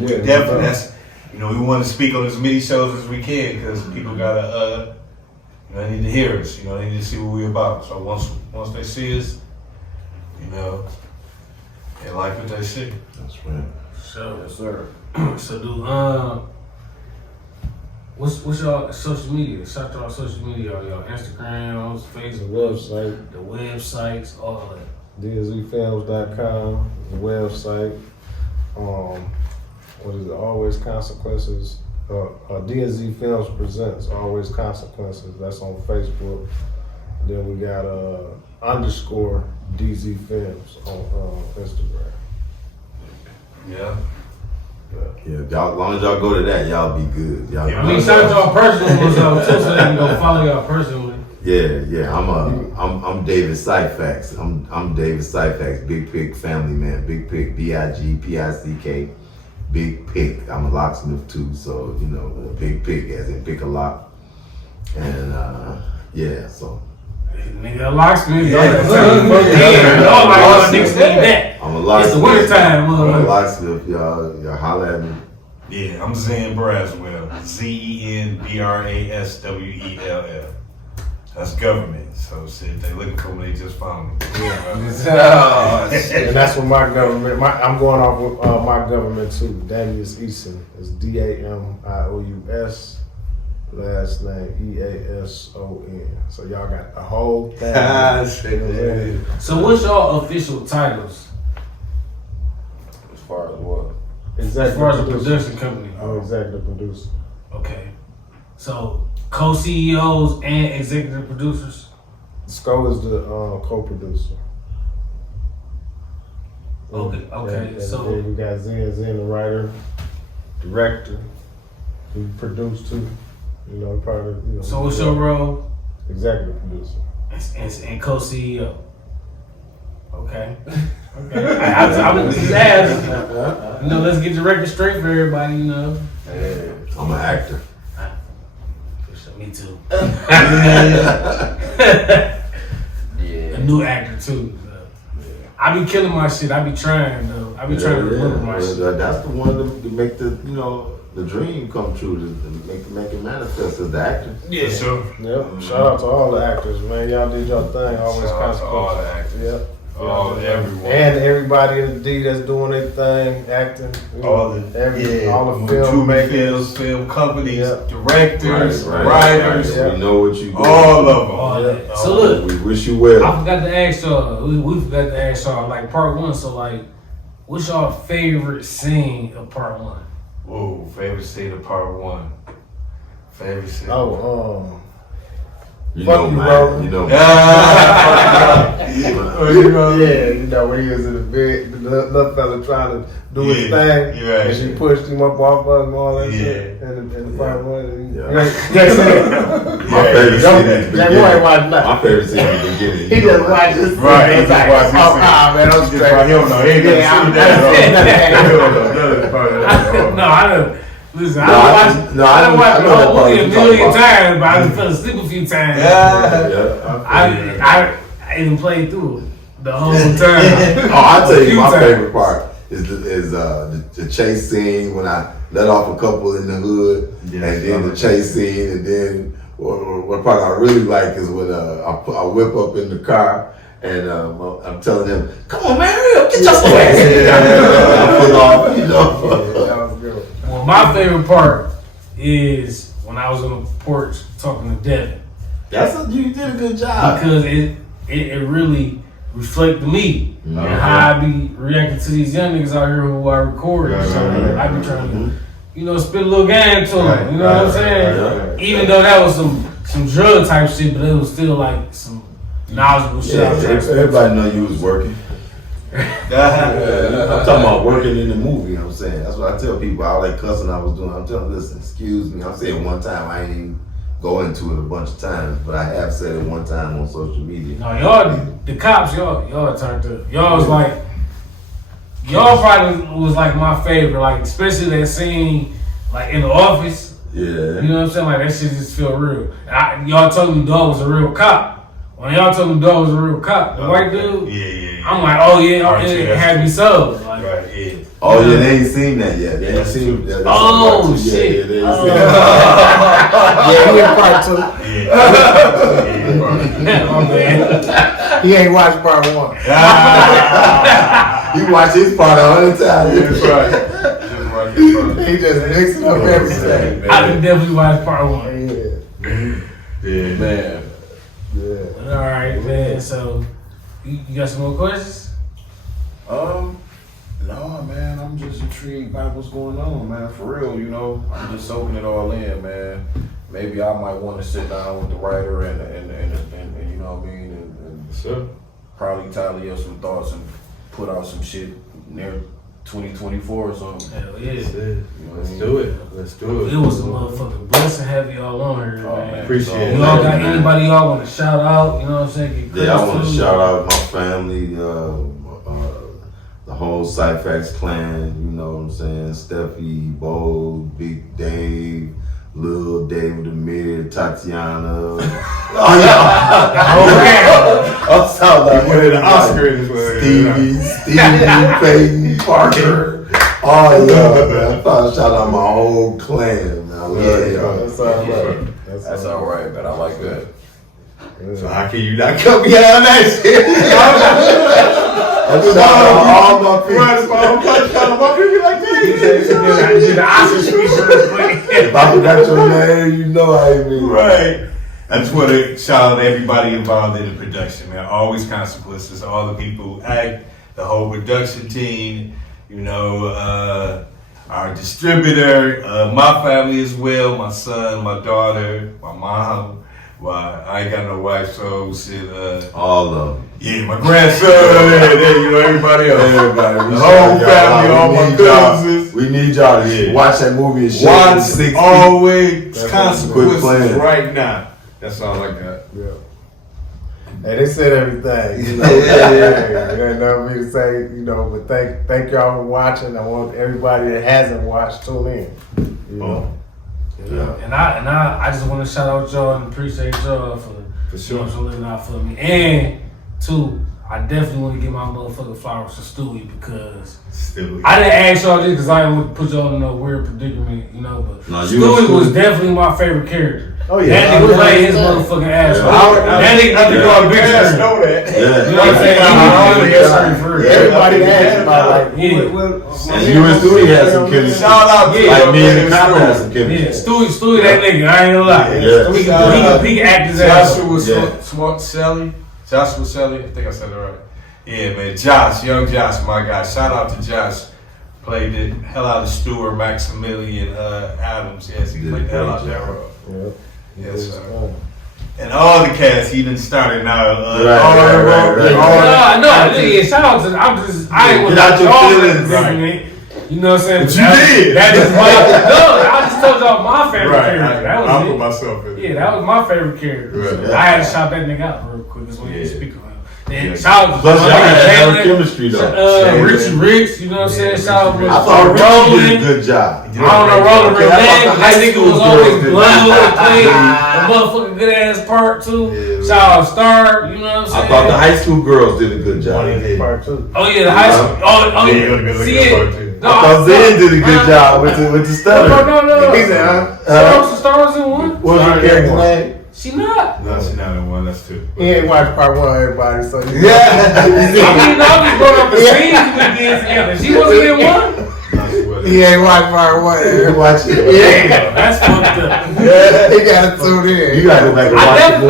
Yeah, definitely. That's we want to speak on as many shows as we can because people gotta they need to hear us. They need to see what we're about. So once they see us, they like what they see. That's right. So Yes, sir. so do what's y'all social media? Shout out to our social media, y'all Instagram, The Facebook, website. the websites, all of that. DSVFilms.com, the website. What is it? Always Consequences. DSZ Films Presents Always Consequences. That's on Facebook. Then we got _ DZ Films on Instagram. Yeah. Yeah, y'all, as long as y'all go to that, y'all be good. Y'all. I mean, shout out to our personal ones though, too, so they can go follow y'all personally. Yeah. I'm David Syfax. I'm David Syfax, Big Pick family man. Big Pick, BIGPICK, Big Pick. I'm a locksmith too, so you know, Big Pick as in pick a lock. And yeah, so. Nigga, a locksmith. Yeah. I'm a locksmith. It's the winter time, I'm a locksmith, y'all holler at me. Yeah, I'm Zen Braswell. ZenBraswell. That's government. So shit, if they looking for me, they just found me. Oh, shit. And that's what my government. I'm going off with my government too. Damius Eason. It's DAMIOUS. Last name EASON. So y'all got the whole thing. So what's your official titles As far as what? as far as the production company? I'm executive producer. Okay. So co-CEOs and executive producers? Sco is the co-producer. Okay. And So then we got Zen, the writer, director. He produced too. You know, part of, you know. so what's your role? Executive producer. And co-CEO. Okay. I'm just asking. You know, let's get the record straight for everybody, you know. I'm an actor. Me too. Yeah. A new actor too. I be killing my shit. I be trying though. I be trying to remember my shit. That's the one to make the the dream come true, to make it manifest as the actor. Yeah. For sure. Yep. Shout out to all the actors, man. Y'all did your thing. Always Shout out to all the consequences. actors. Yep. Everyone. And everybody in the D that's doing their thing, acting. You know, All the all the filmmakers. film companies, Yeah. directors, Right. writers, Yeah. We know what you do. all of them. All that. Yeah. So look, We wish you well. I forgot to ask y'all. We forgot to ask y'all like part one. So like, what's y'all favorite scene of part one? Whoa, favorite scene of part one. Favorite scene. You Fuck know you, mine. bro. You know mine. Yeah, you know when he was in the bed, the little fella trying to do his thing, you're right. and she pushed him up off of him and all that Yeah. shit. And the part one, Yeah. you ain't seen it? My favorite scene at the Jack beginning. Boy ain't watching nothing. My favorite scene at the beginning. He just watched this. Right, he It's just like, watched this oh, scene. man, I'm He straight. don't know. He ain't never Yeah, seen I that. No, I don't. Listen, No, I done watched the whole movie a million times, but I done fell asleep a few times. I even played through it the whole time. Oh, I'll tell A you few my times. favorite part is the chase scene when I let off a couple in the hood, Yes, and then the chase scene, and then what part I really like is when I whip up in the car. And I'm telling him, "Come on, man, hurry up, get your ass!" I pull off, you know. That was good. Well, my favorite part is when I was on the porch talking to Devin. You did a good job. Because it really reflected me and how I be reacting to these young niggas out here who I record. Right, So right, I be trying to, spit a little game to them. You know what I'm saying? right. Even though that was some drug type shit, but it was still like some knowledgeable shit. I was trying to spit. Everybody know you was working. I'm talking about working in the movie, you know what I'm saying? That's what I tell people, all that cussing I was doing. I'm telling them, listen, excuse me. I'm saying one time, I ain't even go into it a bunch of times, but I have said it one time on social media. No, y'all, the cops, y'all turned up. Y'all was like, y'all probably was like my favorite, like especially that scene, like in the office. Yeah. You know what I'm saying? Like that shit just feel real. Y'all told me dog was a real cop. When y'all told me dog was a real cop, the white dude, Yeah. I'm like, oh yeah, it had me so. Like, Right, yeah. Oh yeah, they ain't seen that yet. They ain't seen that. Oh, shit. Yeah, they ain't seen that. Yeah, he in part two. oh man. He ain't watched part one. You watch his part 100 times. That's right. He just mixing up everything. I can definitely watch part one. Yeah. Yeah, man. Yeah. All right, man. So You got some more questions? No, man, I'm just intrigued by what's going on, man. For real, you know, I'm just soaking it all in, man. Maybe I might want to sit down with the writer and you know what I mean, and Sure. probably tally up some thoughts and put out some shit near 2024 or something. Hell yeah. That's it. You know what I Let's mean? do it. Let's do it. It was a motherfucking blessing having y'all on here, Oh, man. man. Appreciate it. Y'all got man. anybody y'all want to shout out? You know what I'm saying? Get Yeah, I credits want to to. shout out my family, the whole Cyphax clan, you know what I'm saying? Steffi, Bo, Big Dave, Lil David Amir, Tatiana. Oh, yeah. I'm sorry. You winning an Oscar in this way. Stevie, Peyton, Parker. Oh, yeah, man. I thought shout out my whole clan, man. That's all right. That's all right, man. I like that. So how can you not come behind that shit? I just shout out all my people. Right, if I don't touch on my people like that. The Oscar speech real quick. If I forgot your name, you know how it mean. Right. I just want to shout out everybody involved in the production, man. Always consequences. All the people who act, the whole production team, you know, our distributor, my family as well, my son, my daughter, my mom. Well, I ain't got no wife, so shit. All of them. Yeah, my grandson, there, you know, everybody else. Everybody. The whole family, all my cousins. We need y'all to Yeah. watch that movie and shit. Watch 6 feet. always Quit consequences playing. right now. That's all I got. Yeah. Hey, they said everything. You know, there ain't nothing for me to say. You know, but thank y'all for watching. I want everybody that hasn't watched tune in. You know. Yeah. And I just want to shout out y'all and appreciate y'all for sure. you know, looking out for me. And two, I definitely want to give my motherfucking flowers to Stewie because I didn't ask y'all this because I didn't want to put y'all in a weird predicament, you know. But No, you Stewie and was Stewie. definitely my favorite character. Oh yeah. That nigga played his motherfucking ass off. That nigga need to go on big screen. know that. Yeah. You know what I'm saying? He need to go on big screen for real. Everybody asked about like, Yeah. And you and Stewie had some chemistry. Shout out to Like me and the Stewie. cop had some chemistry. Yeah, Stewie, that nigga, I ain't gonna lie. Yeah. He can act his ass off. Joshua Smart Sally. Joshua Sally, I think I said it right. Yeah, man. Josh, young Josh, my guy. Shout out to Josh. Played the hell out of Stuart Maximilian Adams. Yes, he played the hell out of that role. yeah. Yes, sir. And all the cast, he done started now. Right. No, yeah, shout out to, I ain't with Get out your y'all feelings. right. You know what I'm saying? But you did. That is my, no, I just told y'all my favorite character. That was I'll put it. myself in. Yeah, that was my favorite character. Right. So I had to shout that nigga out real quick. That's when you speak of him. Then Yeah. shout out to Plus, y'all had Jalen, chemistry though. Richie Ricks, you know what I'm saying? Shout out to I thought Richie did a Roland. good job. I don't know, Roland real Okay, I name, thought the but that high nigga school was always girls did blood that. and played a motherfucking good ass part too. Yeah. Shout out Star, you know what I'm saying? I thought the high school girls did a good job. Part two. Oh yeah, the high school. Oh Yeah, you would have been see looking it. for it too. No, I thought Zen did a good job with the stutter. No. He said, Star was in one. What was your character's name? She not. No, she's not in one. That's two. He ain't watched part one, everybody. So I mean, I just brought up the scenes we did together. She wasn't in one. he ain't watched part one. You watch it. Damn, that's fucked up. He got to tune in. You gotta go back and watch the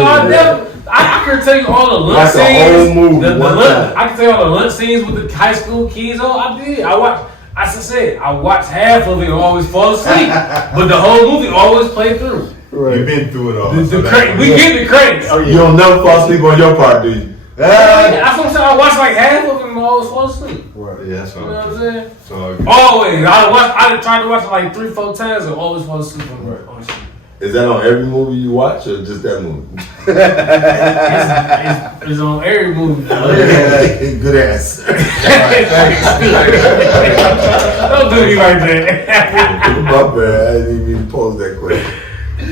movie. I could tell you all the lunch Watch the scenes. whole movie the one lunch, time. I can tell you all the lunch scenes with the high school kids. Oh, I did. I watched. As I said, I watched half of it and always fall asleep. But the whole movie always played through. Right. You've been through it all. We so that's get the credits. You don't never fall asleep on your part, do you? That's what I'm saying. I watched like half of it and I always fall asleep. Right. Yeah, that's You know all what I'm good. saying? So all good. Always. I tried to watch it like 3-4 times and always fall asleep on the shit. Is that on every movie you watch or just that movie? It's on every movie. Good answer. Don't do me like that. My bad, I didn't even pose that question.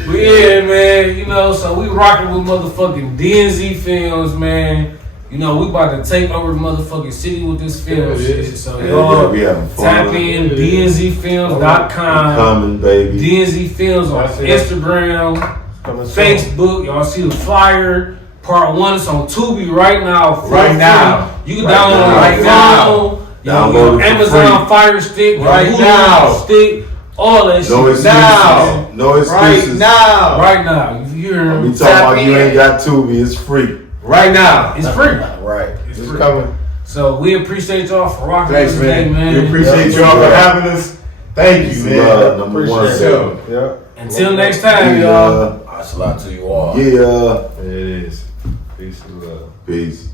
But yeah, man, you know, so we rocking with motherfucking DNZ Films, man. You know, we about to take over the motherfucking city with this film shit. So y'all we having fun. tap in DNZfilms.com. Coming, baby. DNZ Films on Instagram, Facebook. Y'all see the flyer. Part 1 is on Tubi right now. Right now. You can Right download now. it right now. Download it for Amazon free. Fire Stick, Right Hulu now. Stick, all that No shit. excuses. Now. No excuses. Right now. Right now. You hear We him? talking about you ain't got Tubi, it's free. Right now. It's free. Right. It's It's free. coming. So we appreciate y'all for rocking Thanks, us today, man. man. We appreciate Yeah. y'all for having us. Thank you, man. Number one. Appreciate it. Yeah. Until next time, y'all. That's a lot to you all. Yeah. It is. Peace and love. Peace.